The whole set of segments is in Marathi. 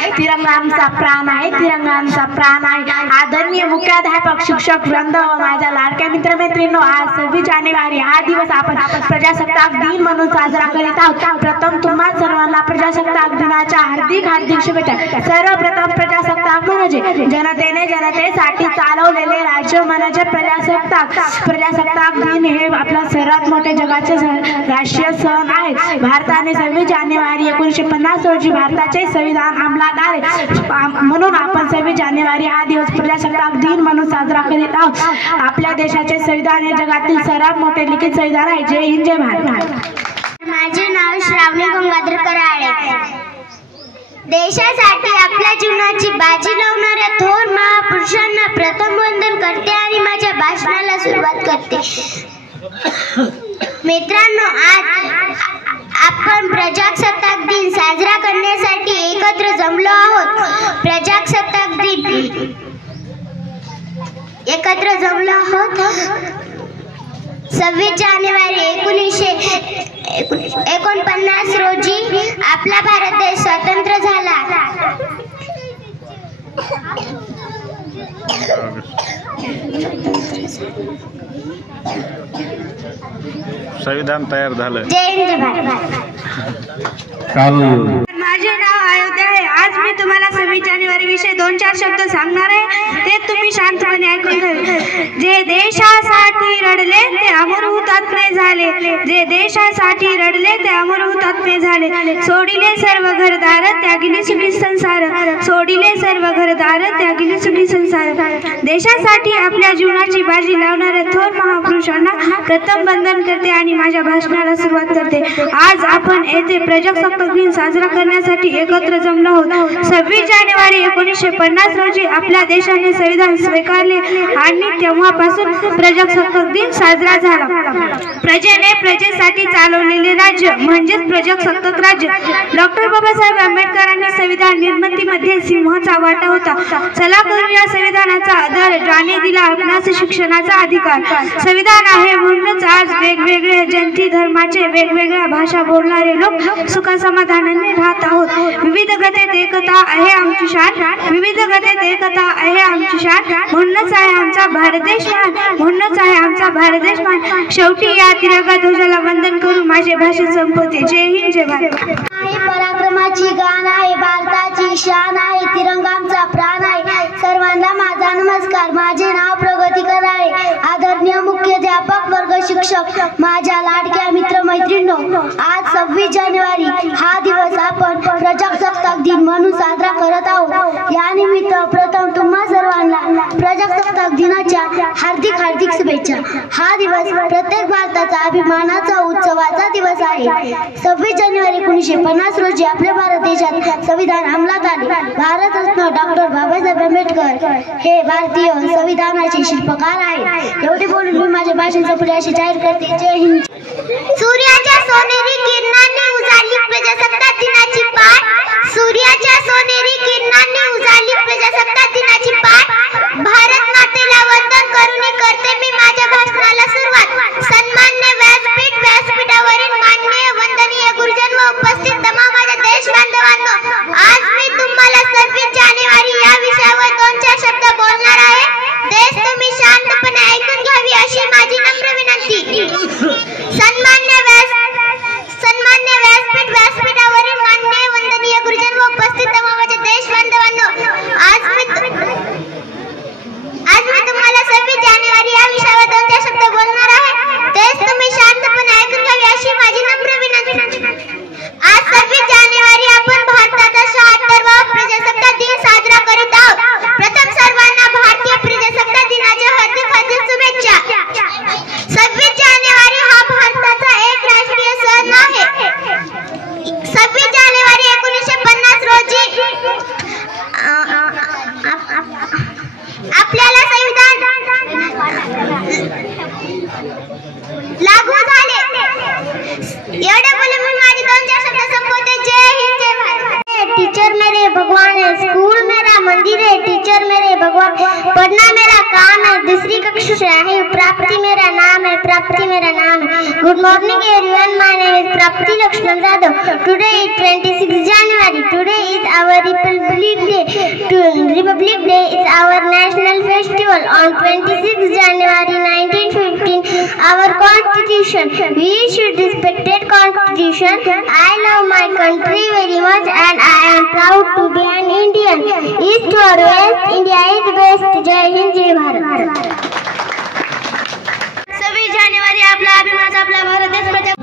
आहे, तिरंगा आमचा प्राण आहे, तिरंगा आमचा प्राण आहे। आदरणीय मुख्याध्यापक, शिक्षक वृंद व माझ्या लाडक्या मित्रमैत्रिणींनो, आज 26 जानेवारी हा दिवस आपण प्रजासत्ताक दिन म्हणून साजरा करीत आहोत। प्रथम तुम्हा सर्वांना प्रजासत्ताक दिनाच्या हार्दिक शुभेच्छा। सर्वप्रथम प्रजासत्ताक म्हणजे जनतेने जनतेसाठी चालवलेले राज्य म्हणजे प्रजासत्ताक दिन हे आपला सर्वात मोठे जगाचे राष्ट्रीय सण आहे। भारताने 26 जानेवारी 1950 रोजी भारताचे संविधान अंमलात आले, म्हणून आपण 26 जानेवारी हा दिवस प्रजासत्ताक दिन म्हणून साजरा करीत आहोत। आपल्या देशाचे संविधान हे जगातील सर्वात मोठे लिखित संविधान आहे। जय हिंद, जय भारत। माझे नाव श्रावणी गंगाधर कराळे। देशासाठी आपल्या जीवनाची बाजी लावणाऱ्या थोर महापुरुषांना प्रथम वंदन करते आणि माझ्या भाषणाला सुरुवात करते। मित्रांनो, आज आपण प्रजासत्ताक दिन साजरा करण्यासाठी एकत्र जमलो आहोत। प्रजासत्ताक दिन एकत्र जमलो आहोत। 26 जानेवारी 1949 रोजी आपला भारत देश स्वतंत्र झाला। संविधान तयार झालं। जय हिंद, जय भारत। माझे नाव अयोध्या आहे। आज मी तुम्हाला 26 जानेवारी विषयी 2-4 शब्द सांगणार आहे, ते तुम्ही शांतपणे ऐकून घ्या। जे देशासाठी रडले ते अमर हुतात्मे झाले, जे देशासाठी रडले ते अमर हुतात्मे झाले। सोडिले सर्व घरदार त्यागिले सुखी संसार, सोडिले सर्व घरदार त्यागिले सुखी संसार। देशासाठी आपल्या जीवनाची बाजी लावणाऱ्या थोर महापुरुषांना प्रथम वंदन करते आणि माझ्या भाषणाला सुरुवात करते। आज आपण येथे प्रजासत्ताक दिन साजरा करण्यासाठी एकत्र जमलो आहोत। 26 जानेवारी 1950 रोजी आपल्या देशाने संविधान स्वीकारले आणि तेव्हापासून प्रजासत्ताक दिन साजरा झाला। प्रजेने प्रजेसाठी चालवलेले राज्य म्हणजेच प्रजासत्ताक राज्य। डॉक्टर बाबासाहेब आंबेडकरांनी संविधान निर्मितीमध्ये सिंहाचा वाटा होता। चला करूया संविधानाचा आधार, ज्याने दिला आपणास शिक्षणाचा अधिकार। संविधान आहे म्हणूनच आज वेगवेगळ्या जाती धर्माचे वेगवेगळ्या भाषा बोलणारे लोक सुखासमाधानाने राहत आहोत। विविधतेत एकता आहे आमची शान, विविधतेत एकता आहे आमची शान, म्हणूनच आहे आमचा भारत देश महान, म्हणूनच आहे आमचा भारत देश महान। शेवटी या तिरंगा ध्वजाला वंदन करून माझे भाषण संपवते। जय हिंद, जय भारत। पराक्रमाची गाण आहे, भारताची शान आहे, तिरंगा आमचा प्राण आहे। सर्वांना माझा नमस्कार। माझे नाव प्रगती कराळे। आदरणीय मुख्याध्यापक, वर्ग शिक्षक, माझ्या लाडक्या मित्रमैत्रिणींनो, आज 26 जानेवारी हा दिवस आपण प्रजासत्ताक दिन म्हणून साजरा करत आहोत। या निमित्त प्रथम तुम्हा सर्वांना प्रजासत्ताक दिनाच्या हार्दिक शुभेच्छा। हा दिवस प्रत्येक भारताचा अभिमानाचा उत्सवाचा दिवस आहे। 26 जानेवारी 1950 रोजी आपल्या भारत देशात संविधान अंमलात आले। भारतरत्न डॉक्टर बाबासाहेब आंबेडकर हे भारतीय संविधानाचे शिल्पकार आहेत। एवढे बोलून मी माझ्या भाषणाचा पुढे अशी जाहीर करते। जय हिंद। सूर्याच्या सोनेरी किरणांनी उजाळली प्रजासत्ताक दिनाची पाट, सूर्याच्या सोनेरी किरणांनी उजाळली प्रजासत्ताक दिनाची पाट। भारत मातेला वंदन करून करते मी माझ्या भाषणाला सुरुवात। सन्मान्य व्यासपीठावरील माननीय वंदनीय गुरुजन व उपस्थित तमाम माझ्या देश बांधवांनो, आज मी तुम्हाला 26 जानेवारी या विषयावर 2-4 शब्द बोलणार आहे। देश तुम्ही शांतपणे ऐकून घ्यावी अशी माझी नम्र विनंती। सन्मान्य व्यासपीठावरील माननीय वंदनीय गुरुजन व उपस्थित तमाम माझ्या देश बांधवांनो, आज मी तुम्हाला 26 जानेवारी या विषयावर 2-4 शब्द बोलणार आहे। तेच तुम्ही शांतपणे ऐकून घ्यावी अशी माझी नम्र विनंती। आज 26 जानेवारी आपण भारताचा 76वा प्रजासत्ताक दिन साजरा करीत आहोत। प्रथम सर्वांना भारतीय प्रजासत्ताक दिनाच्या हार्दिक शुभेच्छा। 26 जानेवारी हा भारताचा एक राष्ट्रीय सण आहे। 26 जानेवारी 1950 रोजी आपल्याला संविधान लागू झाले। एवढे बोलून मी माझे 2-4 शब्द संपवते। जय हिंद, जय भारत। टीचर मेरे भगवान है, स्कूल मेरा मंदिर है, टीचर मेरे भगवान, पढ़ना मेरा काम है, दूसरी कक्षा से आई, प्राप्ति मेरा नाम है, प्राप्ति मेरा नाम है। Good morning everyone, my name is Prapti Laxman Jadhav. Today is 26 January, today is our Republic Republic Day is our national festival. On 26 January 1915, our Constitution. We should respect the Constitution. I love my country very much and I am proud to be an Indian. East or West, India is best. Jai Hind, Jai Bharat. 26 जानेवारी आपला अभिमान, आपला भारत देश प्रजा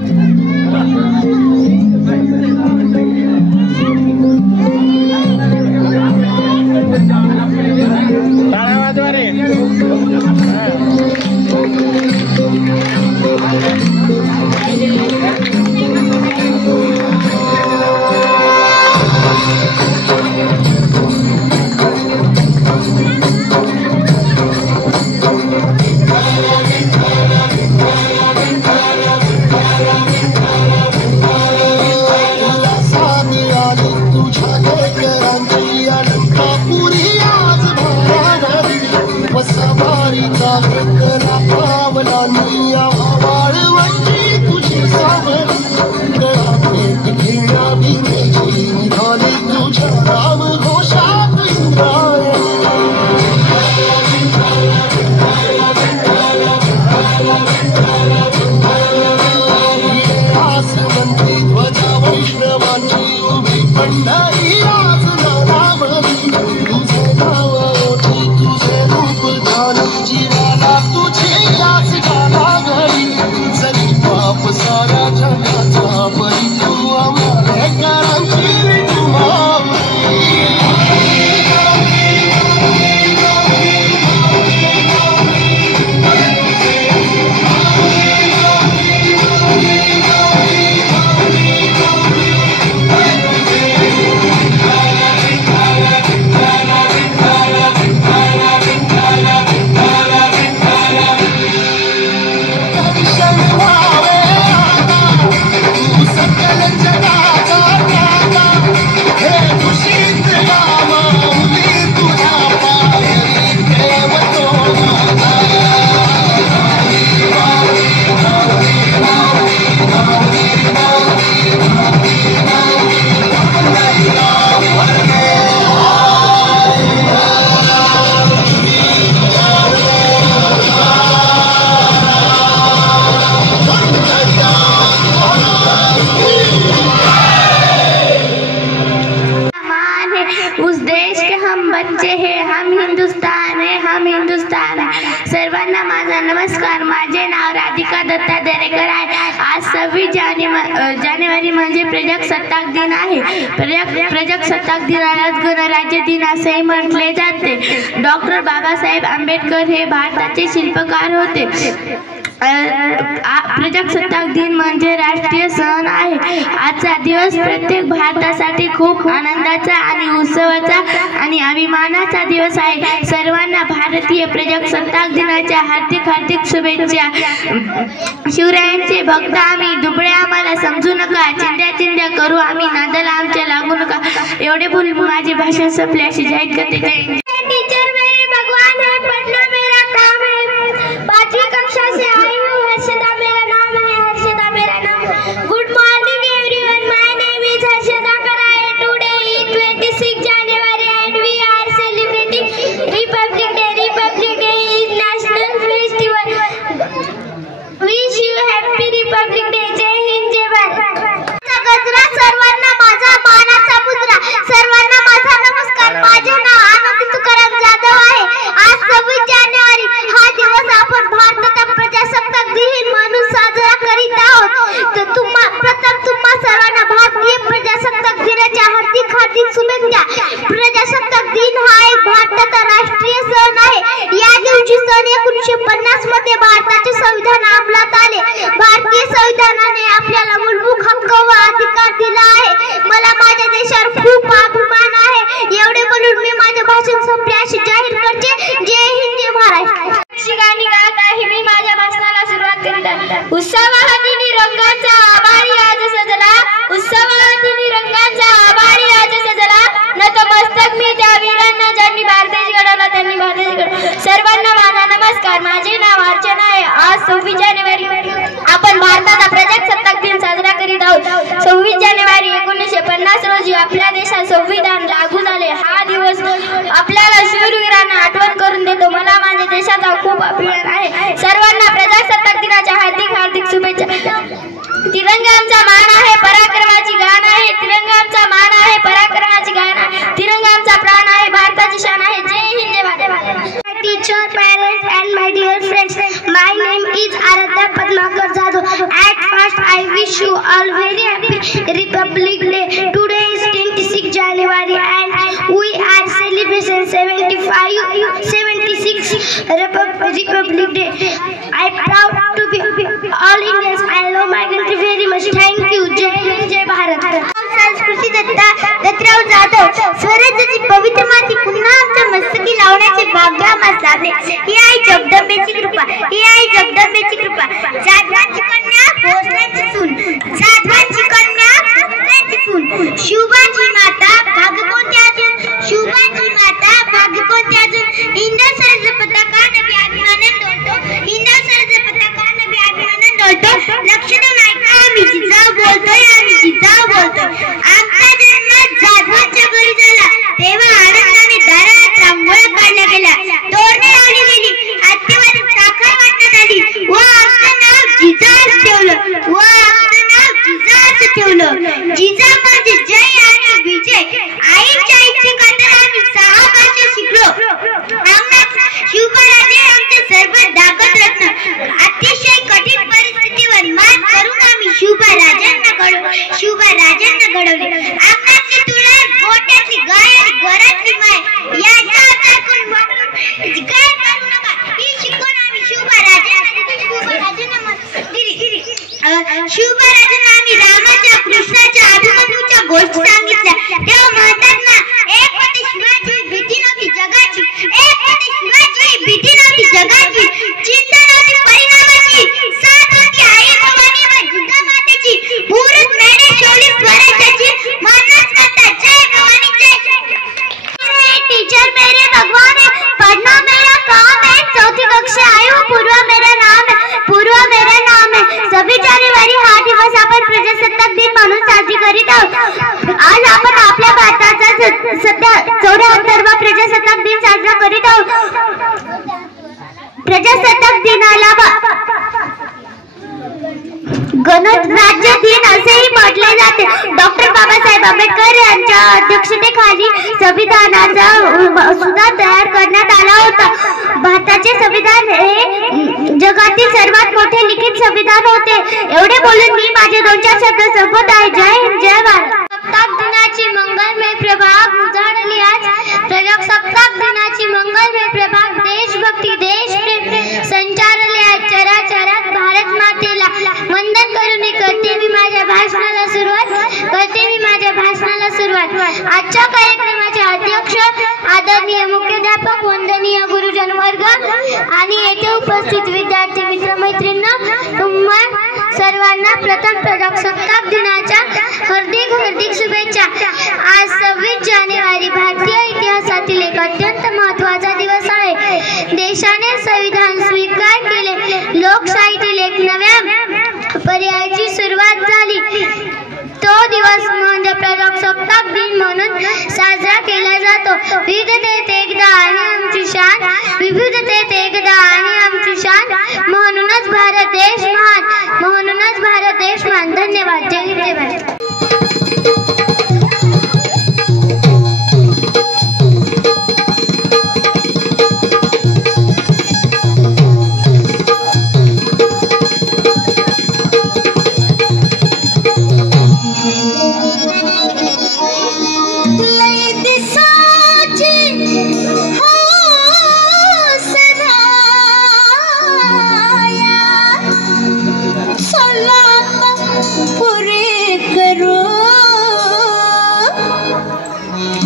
सर्वांना माझा नमस्कार. माझे नाव राधिका दत्ता दरेकर आहे. आज 26 जानेवारी म्हणजे प्रजासत्ताक दिन आहे. प्रजासत्ताक दिनालाच गणराज्य दिन असेही म्हटले जाते. डॉक्टर बाबासाहेब आंबेडकर हे भारताचे शिल्पकार होते. प्रजासत्ताक दिन म्हणजे राष्ट्रीय सण आहे. आजचा दिवस प्रत्येक भारतासाठी खूप आनंदाचा आणि उत्सवाचा आणि अभिमानाचा दिवस आहे. सर्वांना भारतीय प्रजासत्ताक दिनाच्या हार्दिक शुभेच्छा. शिवरायांचे भक्त आम्ही, दुबळे आम्हाला समजू नका, चिंध्या करू आम्ही, नादाला आमच्या लागू नका. एवढे बोलून माझे भाषण संपले अशी जाहीर करते. टीचर मेरे भगवान है, पढ़ना मेरा काम है. 5वीं कक्षा से आई हूँ. हर्षदा मेरा नाम है, हर्षदा मेरा नाम. Good morning everyone, my name is Harshada Karaye. Today is 26 January and we are celebrating Republic Day. Republic Day is national festival. Wish you happy Republic Day. जय हिंद, जय भारत. गजरा सर्वांना माझा मानाचा मुजरा. सर्वांना माझा नमस्कार. माझे नाव आनंद तुकाराम जाधव आहे. आज 26 जानेवारी हा दिवस आपण भारताचा प्रजासत्ताक दिन म्हणून साजरा करीत आहोत. तर तुम्हा सर्वांना भारतीय प्रजासत्ताक दिनाच्या हार्दिक शुभेच्छा. प्रजासत्ताक दिन हा एक भारताचा राष्ट्रीय सण आहे. या दिवशी सन 1950 मध्ये भारताचे संविधान अंमलात आले. भारतीय संविधानाने आपल्याला मूलभूत हक्क व अधिकार दिला आहे. मला माझ्या देशावर खूप अभिमान आहे. एवढे बोलून मी माझे भाषण संपले अशी जाहीर करते. जय हिंद, जय महाराष्ट्र. गाणी गात आहे मी माझ्या भाषणाला सुरुवात करीत आहे. उत्सवादिनी रंगाचा आभारी आज सजला. उत्सवादिनी रंगाचा आभारी आज सजला. नतमस्तक मी त्या वीरांना ज्यांनी भारत देश घडवला, त्यांनी भारत देश घडवला. सर्वांना माझा नमस्कार. माझे नाव अर्चना आहे. आज 26 जानेवारी आपण भारताचा प्रजासत्ताक दिन साजरा करीत आहोत. 26 जानेवारी 1950 रोजी आपल्या देशात संविधान लागू झाले. हा दिवस आपल्याला 76 Republic Day. I proud to be all Indians. I love my country very much. Thank you. जय हिंद, जय भारत. संस्कृती दत्तराव जाधव. स्वराज्याची पवित्र माती पुन्हा आमच्या मस्तकी लावण्याचे भाग्य आम्हाला लाभले. ही आई जगदंबेची कृपा. ही आई जगदंबेची कृपा. जाधवांची कन्या भोसलेची सून. जाधवांची कन्या भोसलेची सून. शिवबाची माता भाग्य कोणते अजून. शिवबाची माता भाग्य कोणते अजून. हिंदू सरस पताका नवी अभिमानाने डोलतो. हिंदू सरस पताका नवी अभिमानाने डोलतो. लक्ष देऊन ऐका, आम्ही जिजाऊ बोलतोय. आम्ही जिजाऊ बोलतोय. आमचा जन्म जाधवांच्या घरी झाला तेव्हा आनंदाने दारात रांगोळ्या काढल्या गेल्या. तोरणे लावली गेली. आत्तेवारी साखर वाटण्यात आली व आमचं नाव जिजाऊ ठेवलं. जिजा म्हणजे जय आणि विजय. आईच्या इच्छेखातर आम्ही 6 भाषा शिकलो. शिवबराजे आमचे सर्व दागत रत्न. अतिशय कठीण परिस्थितीवर मात करून आम्ही शिवबराजांना घडवले. आमची तुला गोट्यातली गाय आणि घरातली माय याचा आधार करून काय करू नका ही शिकवण आम्ही शिवबराजांना दिली. शिवबराजांना आम्ही रामाच्या कृष्णाच्या अभिमन्यूच्या गोष्टी सांगितल्या. तेव्हा म्हणतात ना, एक होते शिवाजी भीती नव्हती जगाची. एक होते शिवाजी भीती नव्हती जगाची. चिंता नव्हती परिणामाची. साथ होती आई भवानी व जिजामातेची. पूरत मेरे शौर्य स्वराज्याची. म्हणूनच म्हणतात जय भवानी जय. टीचर मेरे भगवान है, पढ़ना मेरा काम है. 4th कक्षा आई हूँ. पूर्वा मेरा नाम है. सव्वीस जानेवारी हा दिवस आपण प्रजासत्ताक दिन म्हणून साजरी करीत आहोत. आज आपण आपल्या भारताचा सध्या 74वा प्रजासत्ताक दिन साजरा करीत आहोत. प्रजासत्ताक दिनाला गणराज्य दिन असेही म्हटले जाते. डॉक्टर बाबासाहेब आंबेडकर यांच्या अध्यक्षतेखाली संविधानाचा सुद्धा तयार करण्यात आला होता. भारताचे संविधान हे जगातील सर्वात मोठे लिखित संविधान होते. एवढे बोलून मी माझे 2-4 शब्द संपत आहे. जय हिंद, जय भारत. सप्ताक दिनाची मंगलमय प्रभात उजाडली आज. प्रजासत्ताक दिनाची मंगलमय प्रभात. देशभक्ती देशप्रेम संचारले आज चराचरात. भारत मातेला वंदन करून करते मी माझ्या भाषणाला सुरुवात. आजच्या कार्यक्रमाचे अध्यक्ष आदरणीय मुख्याध्यापक, वंदनीय गुरुजन वर्ग आणि येथे उपस्थित विद्यार्थी मित्रमैत्रिणींना, तुम्हा सर्वांना प्रथम प्रजासत्ताक दिनाच्या हार्दिक शुभेच्छा. आज 26 जानेवारी भारतीय इतिहासातील एक अत्यंत महत्त्वाचा दिवस आहे. देशाने संविधान स्वीकार केले. लोकशाहीतील एक नव्या पर्यायाची सुरुवात झाली. तो दिवस म्हणजे प्रजासत्ताक दिन म्हणून साजरा केला जातो. विविधतेत एकता आहे आमची शान. विविधतेत एकता आहे आमची शान. म्हणूनच भारत देश महान. धन्यवाद. जय हिंद, जय भारत.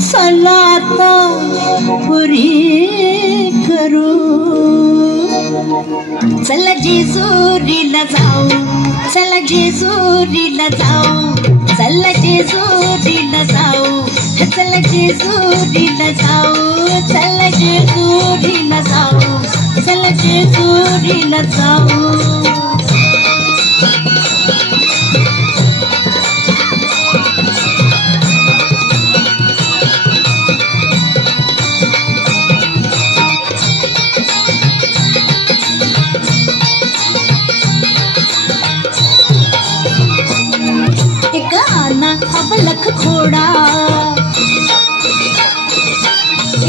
सलाता पुरी करू. चला जेजुरीला जाऊ. चला जेजुरीला जाऊ. चला जेजुरीला जाऊ. चला जेजुरीला जाऊ. चला जेजुरीला जाऊ. चला जेजुरीला जाऊ. अबलख घोडा.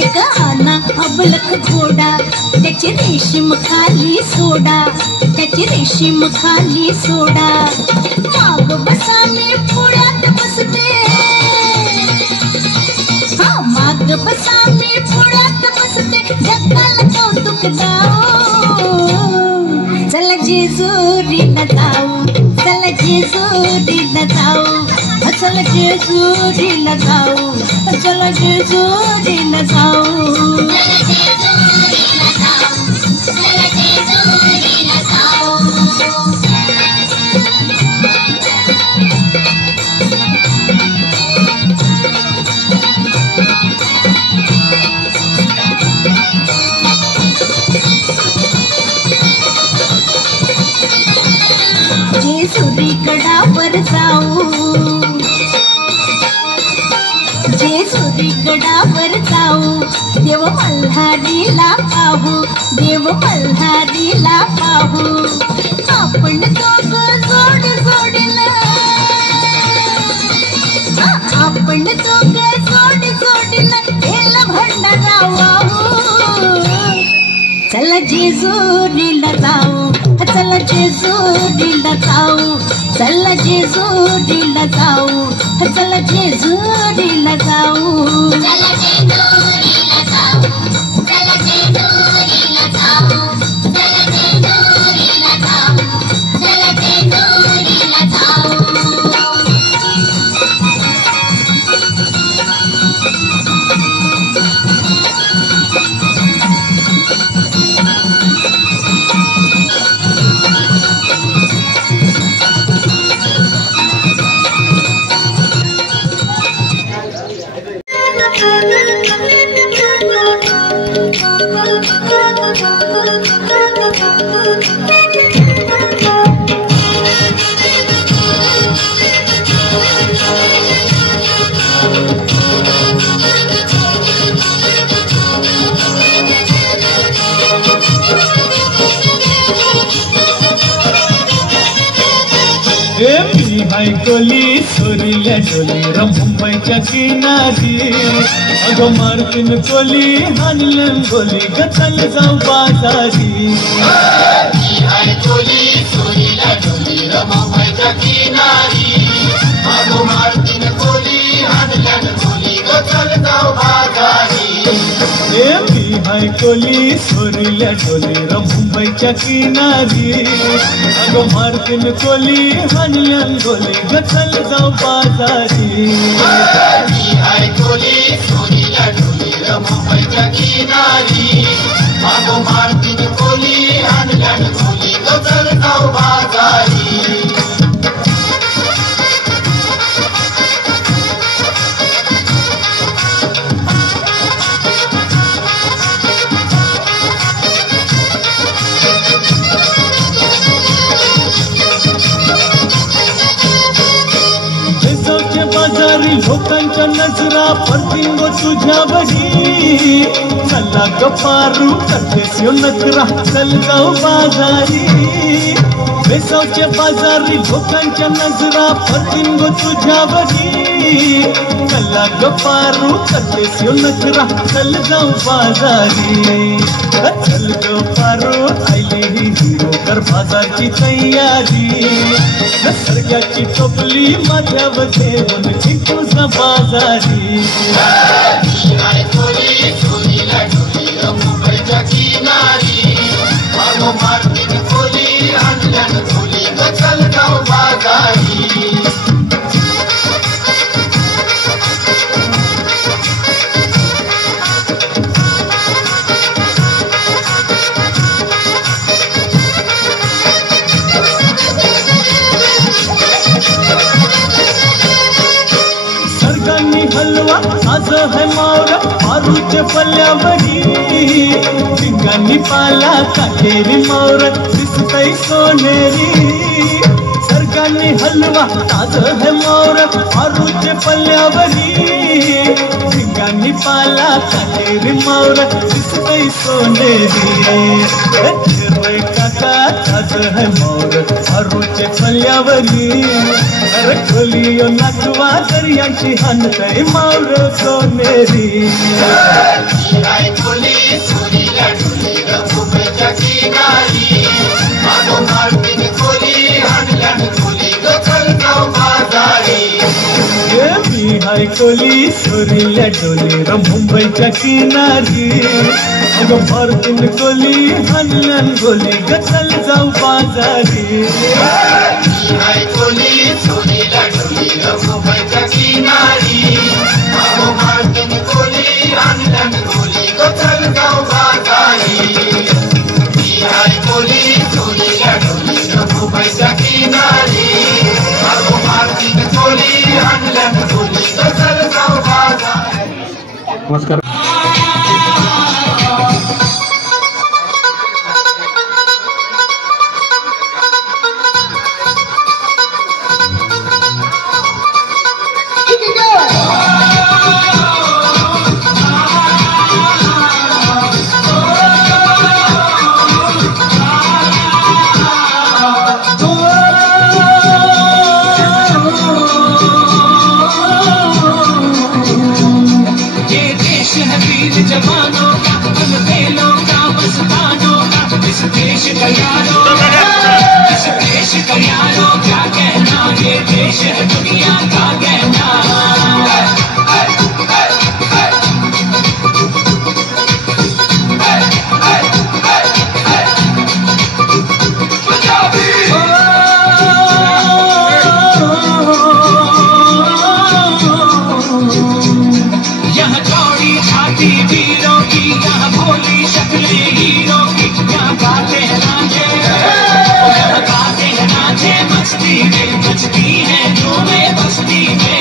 एक आना अबलख घोडा. त्याची रेशीम खाली सोडा. त्याची रेशीम खाली सोडा. माग बसा मी पुढ्यात बसते. हा माग बसा मी पुढ्यात जाऊ चला जेजुरीला जाऊ चला जेजुरीला जाऊ चला जेजुरीला जाऊ चला जेजुरीला जाऊ जेजुरीगडावर जाऊ जेजुरीगडावर जाऊ देव मल्हारीला पाहू देव मल्हारीला पाहू आपण दोघं जोडी जोडीला आपण दोघं जोडी जोडीला केला भंडारा वाहू चला जेजुरीला जाऊ चला जेजुरीला जाऊ चला जेजुरीला जाऊ चला जेजुरीला जाऊ चला जेजुरीला जाऊ चला जेजुरीला जाऊ चला जेजुरीला जाऊ चला जेजुरीला जाऊ कोली सोरील्या डोली मुंबईच्या किनारी अगं मार्किन कोली हानलं गोली गचल जाऊ बाजारी कोली सोरील्या डोली मुंबईच्या किनारी अगं मार्किन कोली हानलं गोली गचल जाऊ बाजारी हाय कोली सोरील्या डोली मुंबईच्या किनारी अगं मार्किन कोली हानलं गोली गचल जाऊ बाजारी हाय कोली सोरील्या डोली मुंबईच्या किनारी अगं मार्किन कोली हानलं गोली गचल जाऊ बाजारी लोकांच्या नजरा पडतींगो तुझ्यावरी चला गपारू करतेस यो नकरा चल जाऊ बाजारी बेसावच्या बाजारी लोकांच्या नजरा पडतींगो तुझ्यावरी चला गपारू करतेस यो नकरा चल जाऊ बाजारी चल गपारू आईली ही हिरो कर बाजारची तयारी सरग्याची टोपली माझ्यावर ठेवून चिंतूचा बाजारी कोली सोरील्या डोली मुंबईच्या किनारी अगं मार्किन कोली हानलं गोली गचल जाऊ बाजारी हलवा आज है मावरा आरूच्या पल्ल्यावरी पिंगांनी पाला काटेरी मावरा दिसतय सोनेरी सरगांनी हलवा आज है मावरा आरूच्या पल्ल्यावरी पिंगांनी पाला काटेरी मावरा दिसतय सोनेरी काका आज है मावरा आरूच्या पल्ल्यावरी खोलियो नाचवा दर्याची हनतय मावर सोनेरी कोली सोरील्या डोली मुंबईच्या किनारी अगं मार्किन कोली हानलं गोली गचल जाऊ बाजारी हाय कोली सोरील्या डोलीर मुंबईच्या किनारी अगं भारतीन कोली हल्लन गोली गचल जाऊ बाजारी हाय कोली सोरील्या डोलीर मुंबईच्या किनारी अगं भारतीन कोली हल्लन गोली गचल जाऊ बाजारी हाय कोली सोरील्या डोलीर मुंबईच्या किनारी अगं भारतीन कोली हल्लन गोली गचल जाऊ बाजारी. नमस्कार. जवानों का हम बेलों का मस्तानों का इस देश का यारों इस देश का यारों क्या कहना ये देश है दुनिया का कहना यहाँ चौड़ी छाती वीरों की यहाँ भोली शक्लें हीरों की यहाँ गाते हैं नाचे यहाँ गाते हैं नाचे मस्ती में बजती है झूमे बस्ती में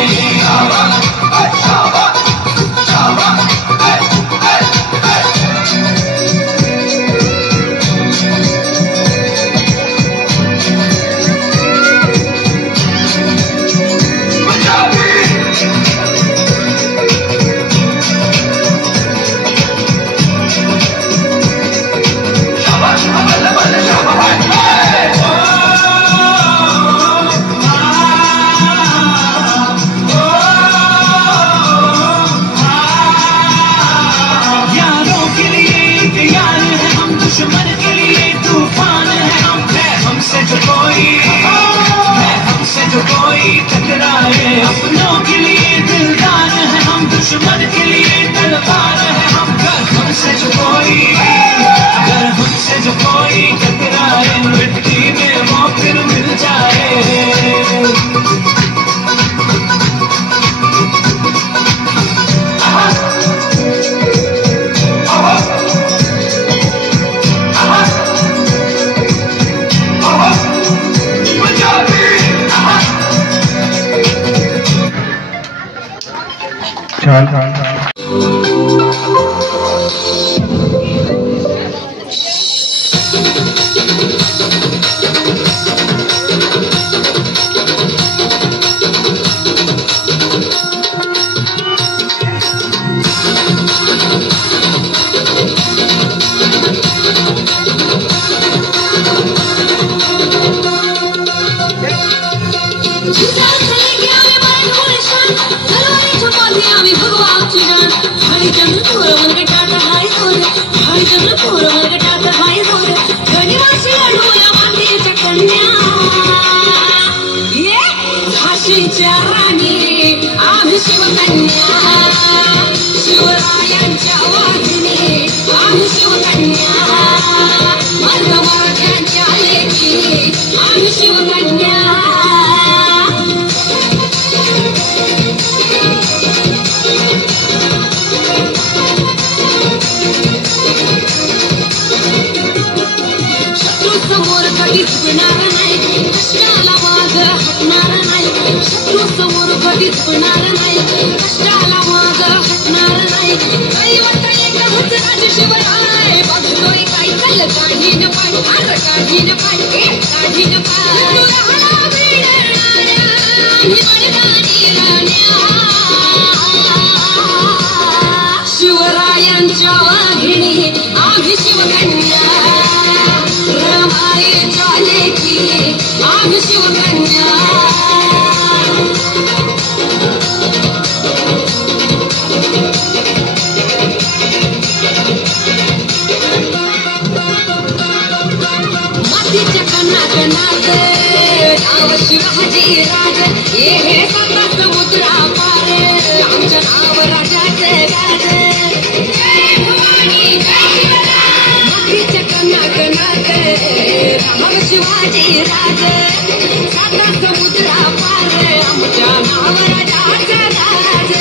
दुश्मन के लिए तूफान है हम हमसे जो कोई टकराए अपनों के लिए दिलदार है हम दुश्मन के लिए तलवार है हम हमसे जो कोई टकराए मिट्टी में वो फिर मिल जाए शिवरायांच्या वाघिणी आम्ही शिवकन्या रमाईच्या लेकी आम्ही शिवकन्या मातीच्या कणाकणात नाव शिवाजी राज हे सता समुद्रा पार राज शिवाजी राज साता समुद्रा पार आमच्या नावाराजाचा राज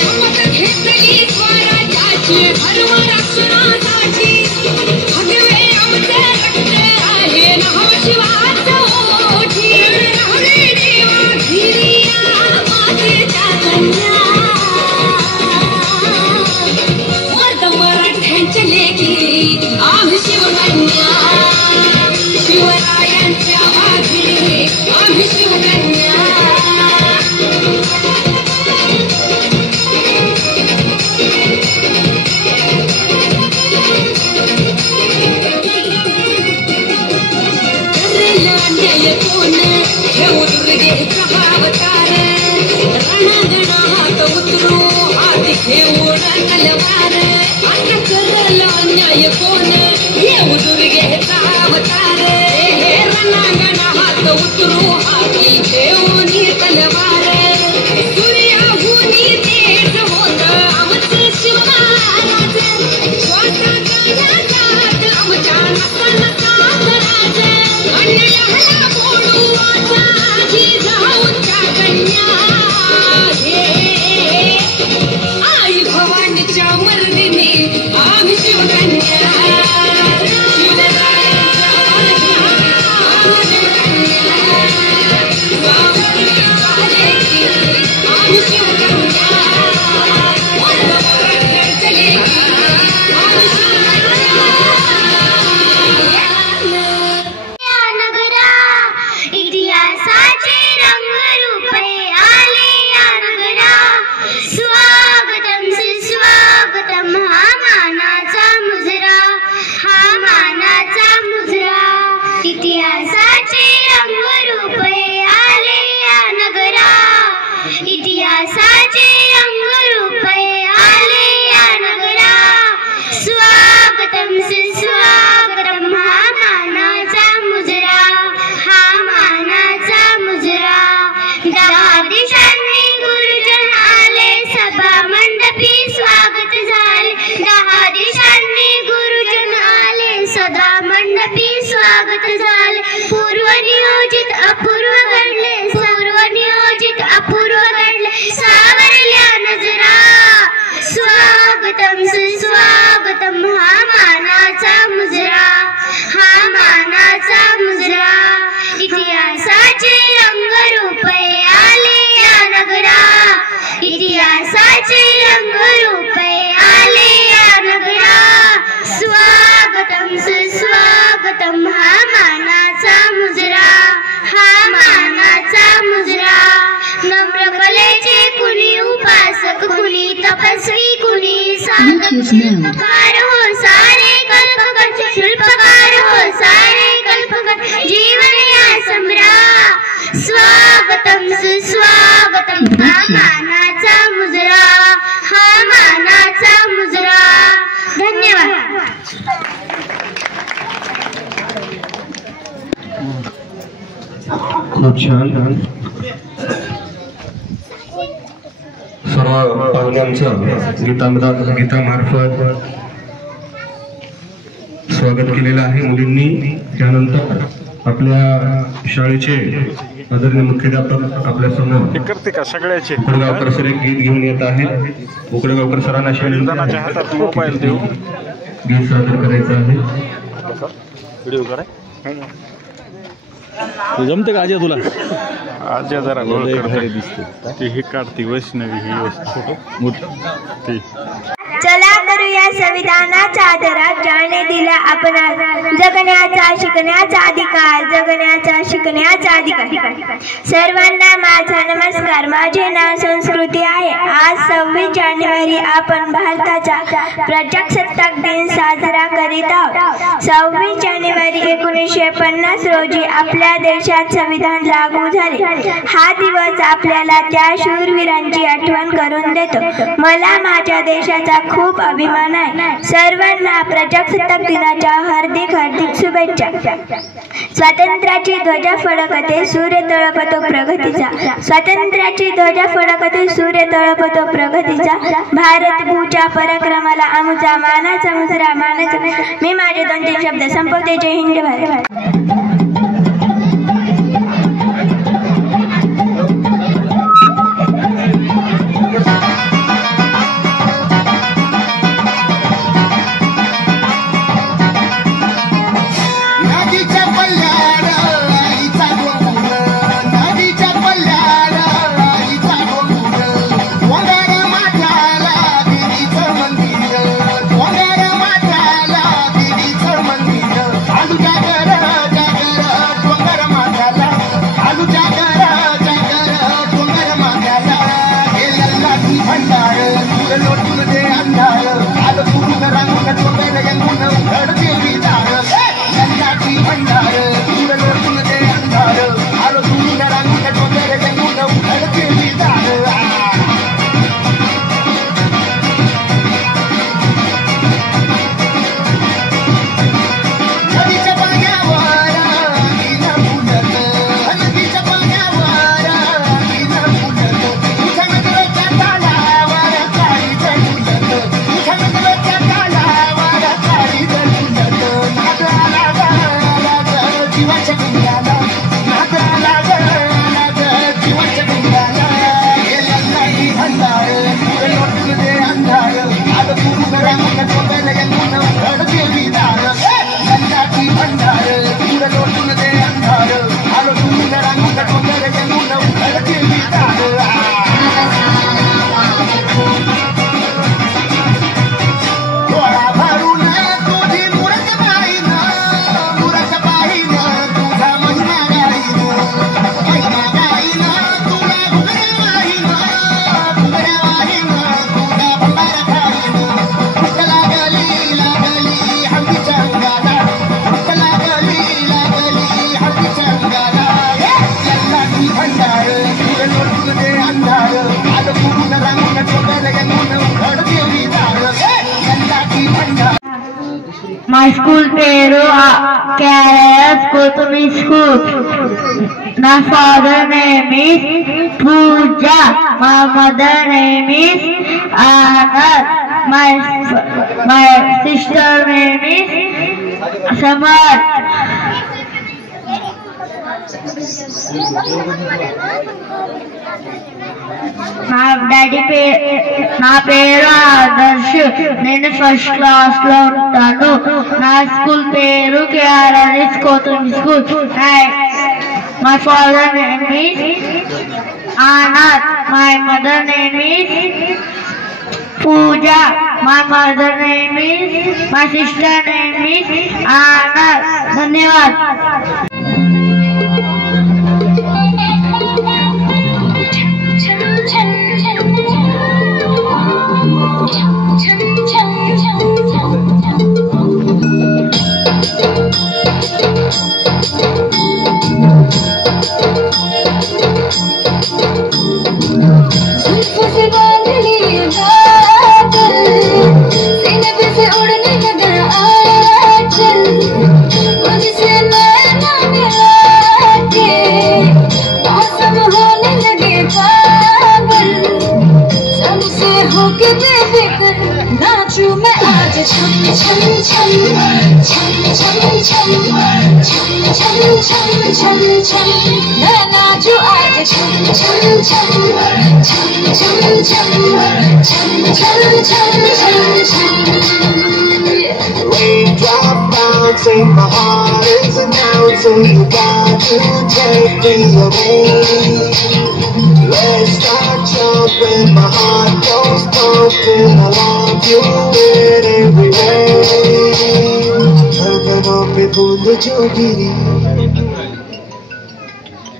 शपथ घेतली स्वराज्याची धर्म रक्षणासाठी भगवे आमचे रक्त आहे नाव शिवाचं ओठी राहुरी देवा धिरिया मातेच्या कन्या वर्ध मराठ्यांच्या लेकी आम्ही शिवकन्या शिवरायांच्या वाघी आम्ही शिवकन्या अन्याय कोण घेऊ दुर्गेचा अवतार रणगणा हात उतरू हात घेऊन तलवार अन्न करल अन्याय कोण घेऊ दुर्गेचा अवतार रणगणा हात उतरू हाती घेऊन तलवार सूर्याहूनी तेज होत आमचे शिवराज श्वासाच्या याच्यात आमच्या नसा राज अन्यायाला बोलू आता जिजाऊंच्या कन्या आई भवानीच्या मर्दिनी आम्ही शिवकन्या शिल्पकार हो सारे कल्पकर जीवन या सम्रा स्वागतम सुस्वागतम हा मानाचा मुजरा धन्यवाद. खूप छान. सर्व पाहुण्यांचं गीतामार्फत स्वागत केलेलं आहे मुलींनी. त्यानंतर आपल्या शाळेचे आदरणीय मुख्याध्यापक आपल्या समोर उकडगावकर सर एक गीत घेऊन येत आहेत. उकडगावकर सरांना शाळेच्या हातात मोबाईल देऊ गीत सादर करायचं आहे. व्हिडिओ करा जमते का आज्या तुला? आज्या जरा दिसते ही काढती वैष्णवी ही वस्तू. चला करूया संविधानाच्या आदरात ज्याने दिला आपणास जगण्याचा शिकण्याचा अधिकार. सर्वांना माझा नमस्कार. माझे नाव संस्कृती आहे. आज 26 जानेवारी आपण भारताचा प्रजासत्ताक दिन साजरा करीत आहोत. 26 जानेवारी 1950 रोजी आपल्या देशात संविधान लागू झाले. हा दिवस आपल्याला त्या शूरवीरांची आठवण करून देतो. मला माझ्या देशाचा खूप अभिमान आहे. सर्व सर्वांना प्रजासत्ताक दिनाच्या हार्दिक शुभेच्छा. स्वातंत्र्याची ध्वजा फडकते सूर्य तळपतो प्रगतीचा. स्वातंत्र्याची ध्वजा फडकते सूर्य तळपतो प्रगतीचा. भारत भूच्या पराक्रमाला आमुचा मानाचा मुजरा मानाचा. मी माझे 2-3 शब्द संपवते. जय Hind Bharat. My school Peru carriers go to my school. My father name is Pooja. My mother name is Anand. My sister name is Samar. నా పేరు ఆదర్శ్. నేను ఫస్ట్ క్లాస్ లో ఉంటాను. నా స్కూల్ పేరు కేఆర్ఎస్ కోతుమి school. My father name is Anand. My mother name is Pooja. My mother name is my sister name is Anand. ధన్యవాद. Raindrop bouncing, my heart is announcing, you got to take me away. Let's start jumping, my heart goes pumping, I love you in every way. Gagano pe bund jo giri,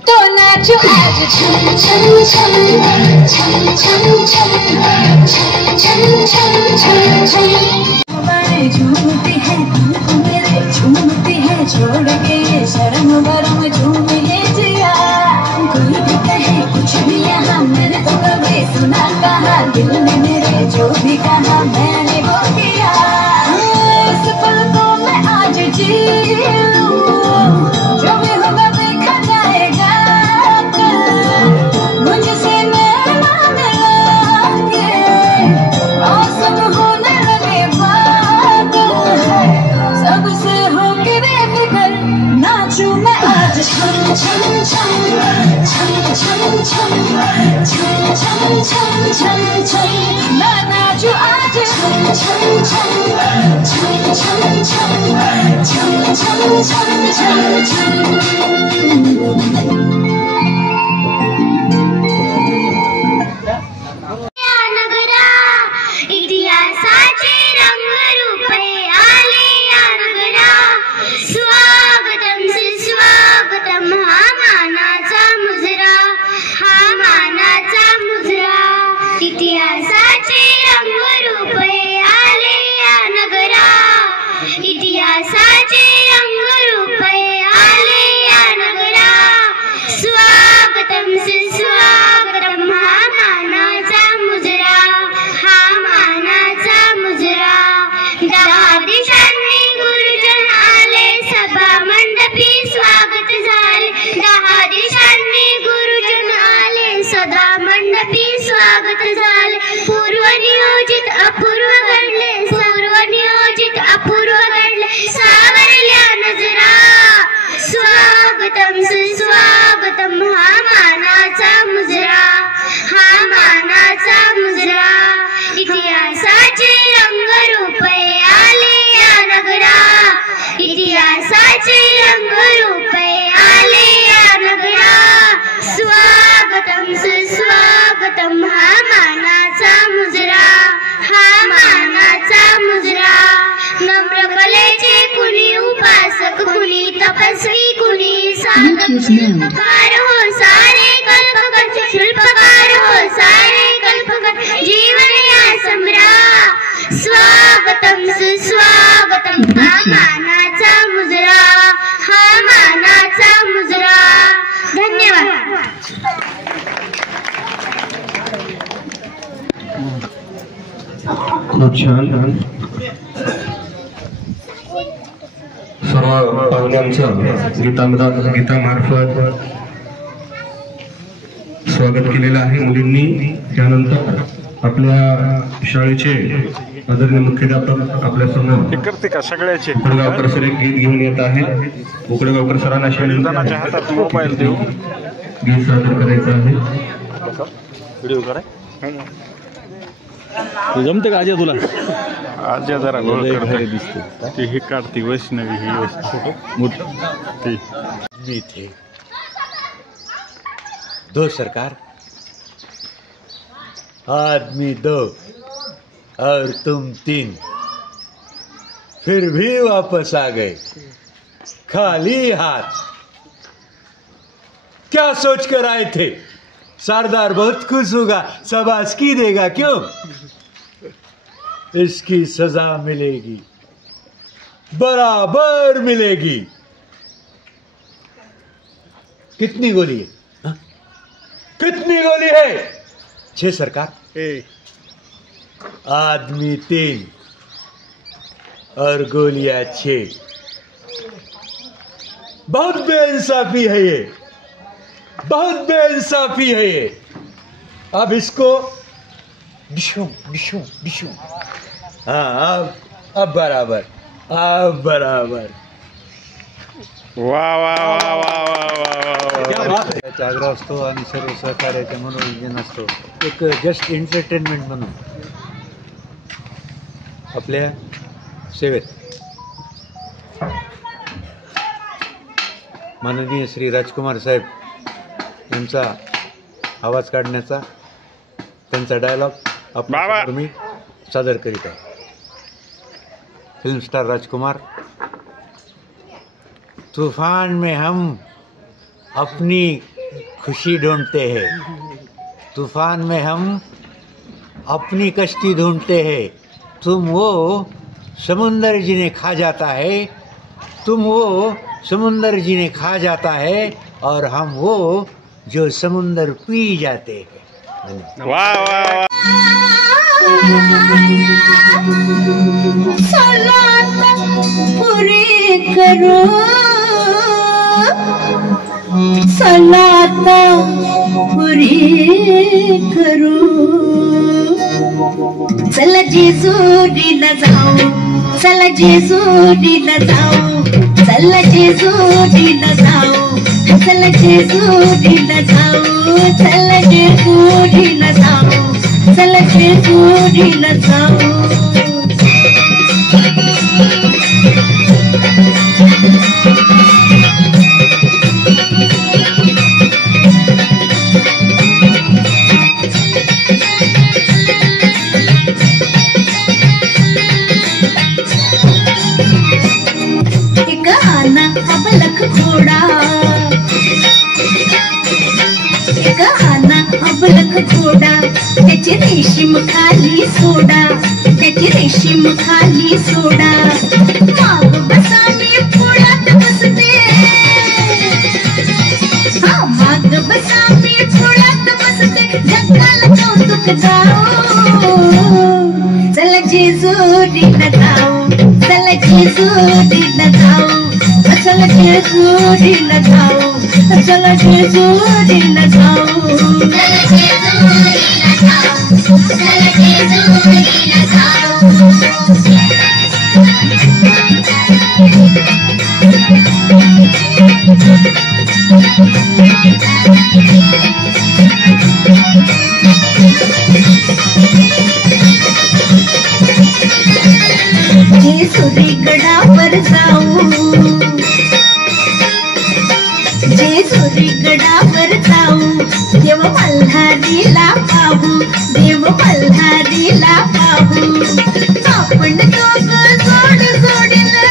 तो नाचो आज छम छम छम छम छम छम छम छम छम छम. हमारे झूमती है तुमको मेरे झूमती है छोड़ के ये शर्म बरम झूम ले जिया. कोई भी कहे कुछ भी यहाँ मैंने तो कभी सुना कहा दिल ने मेरे जो भी कहा मैंने वो किया. स्वागत झाले. पूर्वनियोजित अपूर्व घडले, पूर्वनियोजित अपूर्व घडले, सावरल्या नजरा. स्वागतम सुस्वागतम हा मानाचा मुजरा, हा मानाचा मुजरा. इतिहासाचे रंगरूपे आले या नगरा, इतिहासाचे रंगरूपे आले या नगरा. स्वागतम सुस्वागतम हा मानाचा मुजरा, हा मानाचा मुजरा. नम्र कलेचे कुणी उपासक, कुणी तपस्वी, कुणी साधक, शिल्पकार हो सारे कल्पकर, शिल्पकार हो सारे कल्पकर, जीवन या सम्रा. स्वागतम सुस्वागतम हा मानाचा मुजरा, हा मानाचा मुजरा. धन्यवाद. खूप छान. सर्व पाहुण्यांचं गीतामार्फत स्वागत केलेलं आहे मुलींनी. त्यानंतर आपल्या शाळेचे आदरणीय मुख्याध्यापक आपल्या समोर करते का सगळ्याचे उकडगावकर सर एक गीत घेऊन येत आहेत. उकडगावकर सरांना शाळेच्या हातात मोबाईल देऊ गीत सादर करायचं आहे. व्हिडिओ कराय जमते का आज्या तुला? आज्या जरा घरी दिसते ती ही काढती वैष्णवी ही मोठी मी थे दो सरकार, आदमी दो और तुम तीन, फिर भी वापस आ गए खाली हाथ. क्या सोच कर आए थे? सरदार बहुत खुश होगा, शाबाशी देगा. क्यों? इसकी सजा मिलेगी, बराबर मिलेगी. कितनी गोली है? हा? कितनी गोली है? 6 सरकार. आदमी 3 और गोलियां 6. बहुत बेइंसाफी है ये, बहुत बेइंसाफी है ये. अब इसको डिशूम डिशूम डिशूम. हाँ अब बराबर, अब बराबर. वाह वाह वाह वाह वाह वाह. आग्रह असतो आणि सर्व सहकार्याचे मनोरंजन असतो. एक जस्ट एंटरटेनमेंट म्हणून आपल्या सेवेत माननीय श्री राजकुमार साहेब यांचा आवाज काढण्याचा त्यांचा डायलॉग आपल्यासमोर मी सादर करीत आहे. फिल्म स्टार राजकुमार. तूफान में हम अपनी खुशी ढूंढते हैं, तूफान में हम अपनी कश्ती ढूंढते हैं. तुम वो समुंदर जिन्हें खा जाता है, तुम वो समुंदर जिन्हें खा जाता है, और हम वो जो समुंदर पी जाते हैं. वाह वाह. सलात पूरी करो, सलात पूरी करो. चला जेजुरीला जाऊ, चला जेजुरीला जाऊ, चला जेजुरीला जाऊ, चला जेजुरीला जाऊ, चला जेजुरीला जाऊ, चला जेजुरीला जाऊ. एक आना अबलख घोडा, एक आना अबलख घोडा, त्याची रेशीम खाली सोडा, त्याची रेशीम खाली सोडा. माग बसा मी पुढात बसते, हा माग बसा मी पुढात बसते, जगाला कौतुक जाऊ. चला जेजुरीला जाऊ, चला जेजुरीला जाऊ, चला जेजुरीला जाऊ, चला जेजुरीला जाऊ, चला जेजुरीला जाऊ, चला जेजुरीला जाऊ. जेजुरी गडावर जाऊ, जेजुरी गडावर जाऊ, देव मल्हारीला पाहू, देव मल्हारीला पाहू. आपण दोघ जोड जोडीला,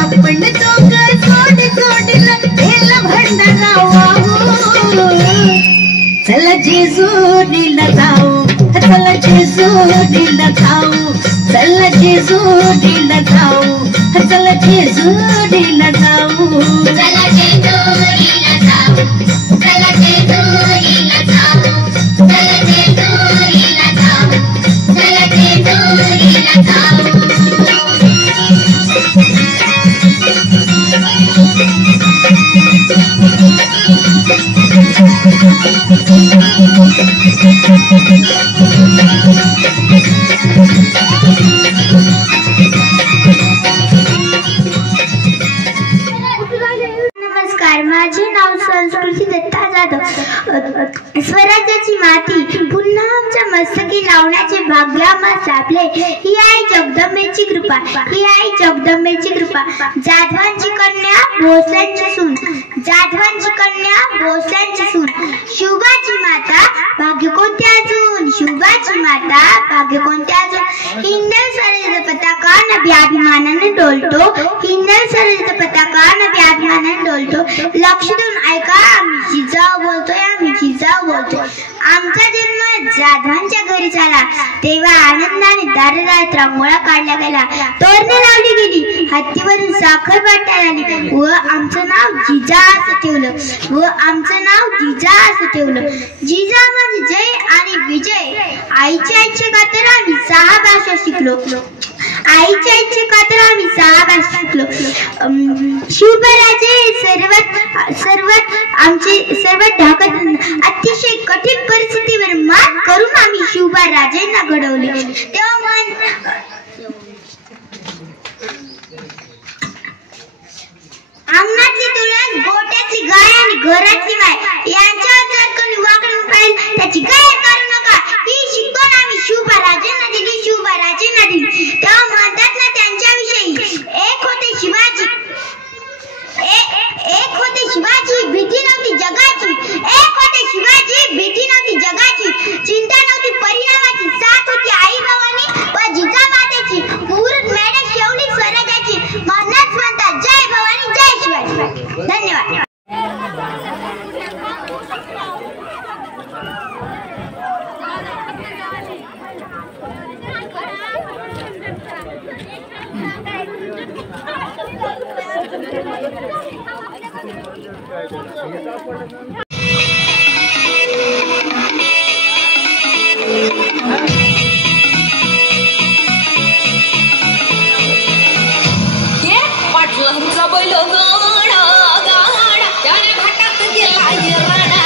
आपण दोघ जोड जोडीला बेल भंडारा वाहू. चला जेजुरीला जाऊ, चला जेजुरीला जाऊ, चला जेजुरीला जाऊ, चला जेजुरीला जाऊ, चला जेजुरीला जाऊ, चला जेजुरीला जाऊ, चला जेजुरीला जाऊ, चला जेजुरीला जाऊ. नमस्कार, माझे नाव संस्कृती दत्ता जाधव. स्वराज्याची माती पुन्हा आमच्या मस्तकी लावण्याचे भाग्य आम्हास लाभले. ही आई जगदंबेची कृपा, ही आई जगदंबेची कृपा. जाधवांची कन्या भोसल्यांची सून, जाधवांची कन्या भोसल्यांची सून. शिवबाची माता भाग्य कोणत्या अजून, शिवबाची माता भाग्य कोणत्या अजून. हिंदवी स्वराज्याचा पताका नभी अभिमानाने डोलतो, हिंदवी स्वराज्याचा पताका नभी अभिमानाने डोलतो. लक्ष देऊन ऐका, आम्ही जिजाऊ बोलतोय, आम्ही जिजाऊ बोलतोय. आमचा जन्म जाधवांच्या घरी झाला, तेव्हा आनंदाने दारादारात रांगोळ्या काढल्या गेल्या, तोरणे लावली गेली, हत्तीवरून साखर वाटायला आली व आमचं नाव जिजा असं ठेवलं, व आमचं नाव जिजा असं ठेवलं. जिजा म्हणजे जय आणि विजय. आईच्या इच्छे खातर आम्ही 6 भाषा शिकलो, आईच्या इच्छे खातर आम्ही 6 भाषा शिकलो. शिवबराजे सर्वात आमचे सर्वात धाकट अतिशय कठीण परिस्थितीवर मात करून आम्ही शिवबा राजेंना घडवले. तेव्हा अंगणातली तुळस, गोट्यातली गाय आणि घरातली माय यांच्यावर जर कोणी वागणूक पाहिजे त्याची गाय करू नका. ही शिकवण आम्ही शिवबा राजेंना दिली, शिवबा राजेंना दिली. तेव्हा म्हणतात ना त्यांच्याविषयी, एक होते शिवाजी, एक होते शिवाजी, भीती नव्हती जगाची, एक होते शिवाजी, भीती नव्हती जगाची, चिंता नव्हती परिणामाची, साथ होती आई भवानी व जिजामातेची, मुहूर्त मेढे शेवली स्वराज्याची. म्हणूनच म्हणतात जय भवानी जय शिवाजी. धन्यवाद. पाटलांचा बैल गाणा गाणा त्याने घाटात गेला येराडा.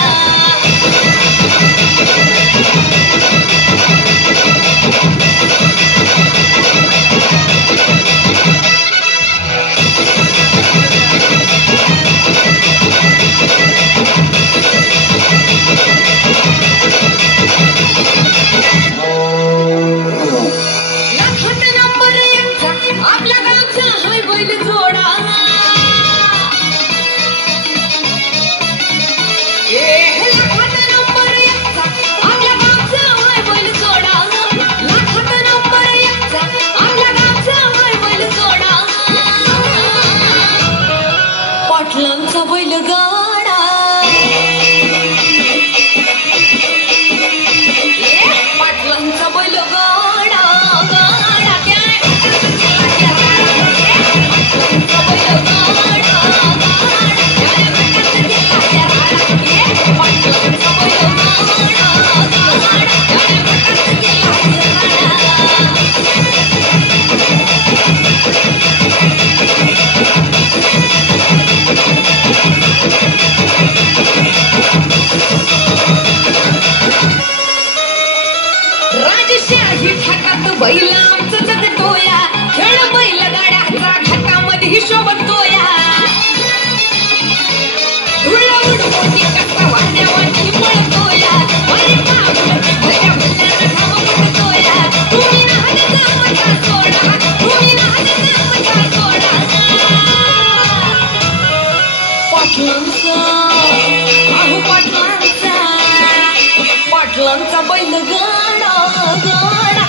घाटात बैल आमचं जगतोया खेळ बैल गाड्याचा घाटामध्ये शोभतोया धुळा उडवून कसा वाड्यावाटी पळतोया अरे बाबा भल्या भल्यानं घाम पडतोया तुम्ही नाहक कामचा सोडा तुम्ही नाहक कामचा सोडा पाटलांचा आहो पाटलांचा पाटलांचा बैल गाडा गाडा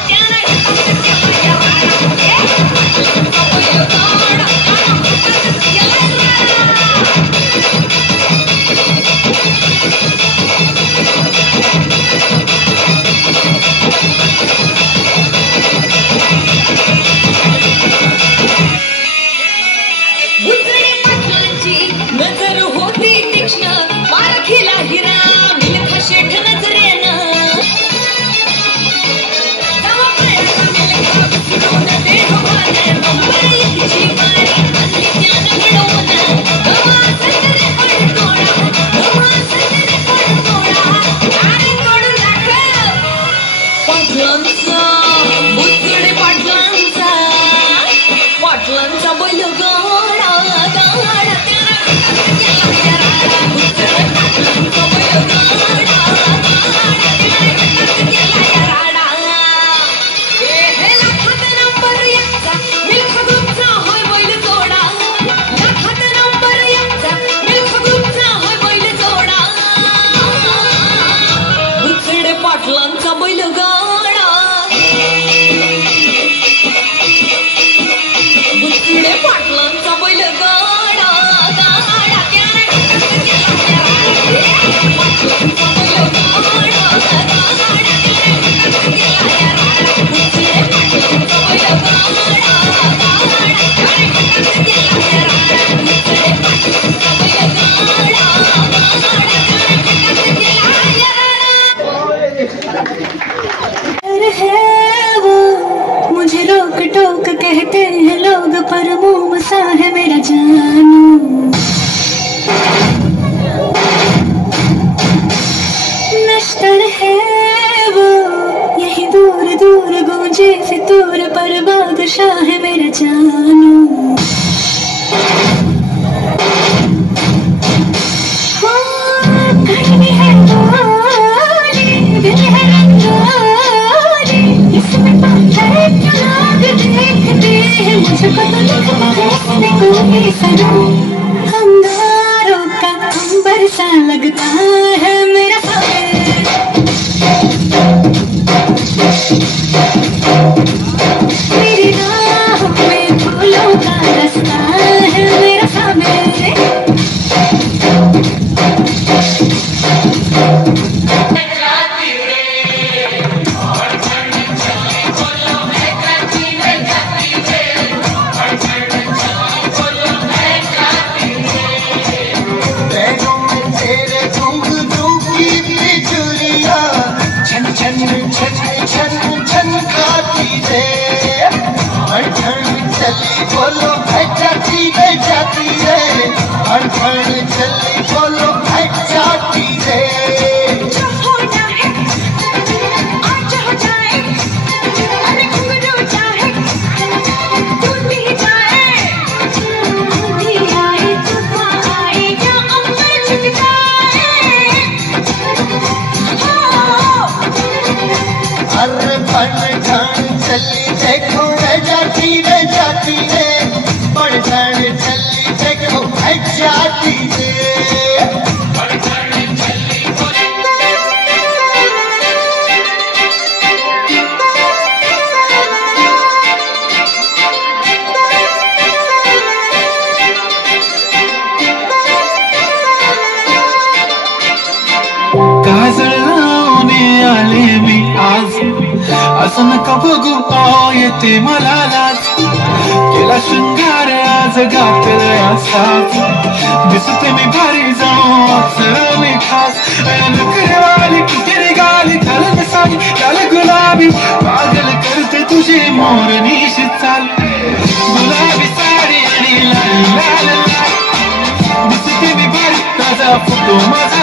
उजळे पाटलांची नजर होती तीक्ष्ण पारखीला हिरा मिल्खा शेठ नजरेनं तवा पायाचा मिल्खा विसरून देहवानं नंबरीची बारी आणली त्यानं मिळवून गवा सजरे पडतोडा आणि तोडून दाखव पाटलांचा उजळे पाटलांचा पाटलांचा बैल गाडा गाडा पाटलांचा बैल गाडा बुचडे पाटलांचा बैल गाडा गाडा मुझे रोक टोक कहते हैं लोग पर मुँह सा है मेरा जानू नश्तर है वो यही दूर दूर गूंजे फितूर पर बादशाह है मेरा जानू कड़वी है बोली दिल है रंगोली इसमें पत्थर लोग देखते हैं मुझको तो लगता है इसमें कोई सनम अंगारों का अंबर सा लगता है मेरा मेरी राहों में फूलों का रास्ता है मेरा सामने असं नका बघू येते मला लाज केला शृंगार आज गातल असाच दिसते मी भारी जाऊ अक्षर मी खास नकरेवाली तेरी गाली धरण साली लाल गुलाबी पागल करते तुझे मोरनीश चाल गुलाबी साडी आणि लाल लाल लाल दिसते मी भारी ताजा फोटो माझा